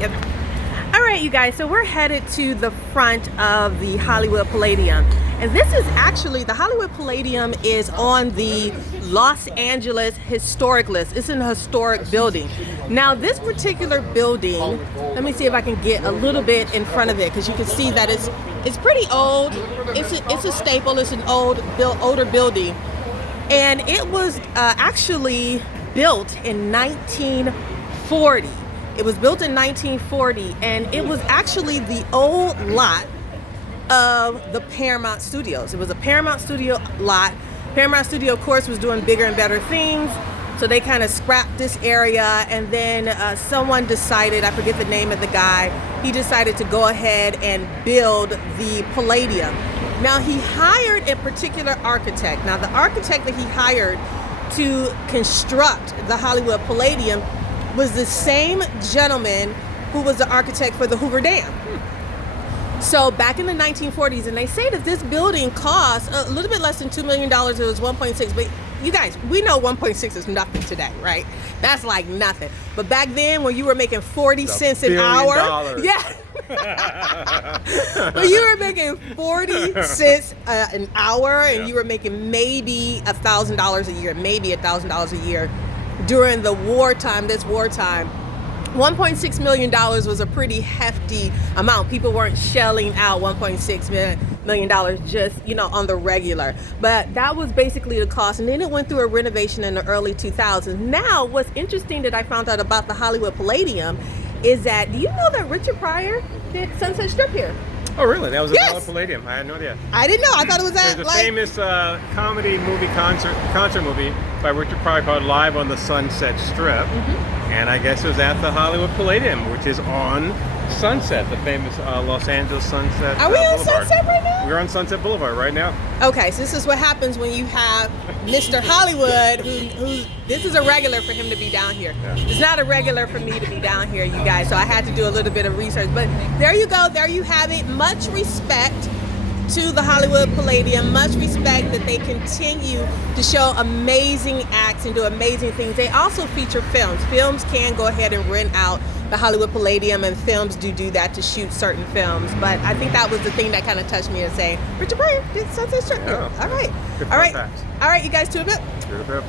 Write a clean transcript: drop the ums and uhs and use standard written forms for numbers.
Yep. All right, you guys, so we're headed to the front of the Hollywood Palladium. And this is actually, the Hollywood Palladium is on the Los Angeles historic list. It's an historic building. Now, this particular building, let me see if I can get a little bit in front of it, because you can see that it's pretty old. It's a staple. It's an older building. And it was actually built in 1940. It was built in 1940, and it was actually the old lot of the Paramount Studios. It was a Paramount Studio lot. Paramount Studio, of course, was doing bigger and better things, so they kind of scrapped this area, and then someone decided, I forget the name of the guy, he decided to go ahead and build the Palladium. Now, he hired a particular architect. Now, the architect that he hired to construct the Hollywood Palladium was the same gentleman who was the architect for the Hoover Dam. So back in the 1940s, and they say that this building cost a little bit less than $2 million. It was 1.6, but you guys, we know 1.6 is nothing today, right? That's like nothing. But back then, when you were making 40 cents an hour, yeah. When you were making 40 cents an hour, and you were making maybe $1,000 a year, $1,000 a year during the wartime, $1.6 million was a pretty hefty amount. People weren't shelling out $1.6 million just, on the regular. But that was basically the cost. And then it went through a renovation in the early 2000s. Now, what's interesting that I found out about the Hollywood Palladium is that, do you know that Richard Pryor did Sunset Strip here? Oh, really? That was a Yes. Hollywood Palladium. I had no idea. I didn't know. I thought it was There's a famous comedy movie concert movie by Richard Pryor called Live on the Sunset Strip. And I guess it was at the Hollywood Palladium, which is on Sunset, the famous Los Angeles Sunset Are we on Boulevard. Sunset right now? We're on Sunset Boulevard right now. Okay, so this is what happens when you have Mr. Hollywood, who this is a regular for him to be down here. Yeah. It's not a regular for me to be down here, you guys, so I had to do a little bit of research. But there you go, there you have it. Much respect to the Hollywood Palladium, much respect that they continue to show amazing acts and do amazing things. They also feature films. Films can go ahead and rent out the Hollywood Palladium, and films do that to shoot certain films. But I think that was the thing that kind of touched me and saying, Richard Pryor did Sunset Strip. Yeah. All right. Good All right. facts. All right, you guys, to a bit. Good.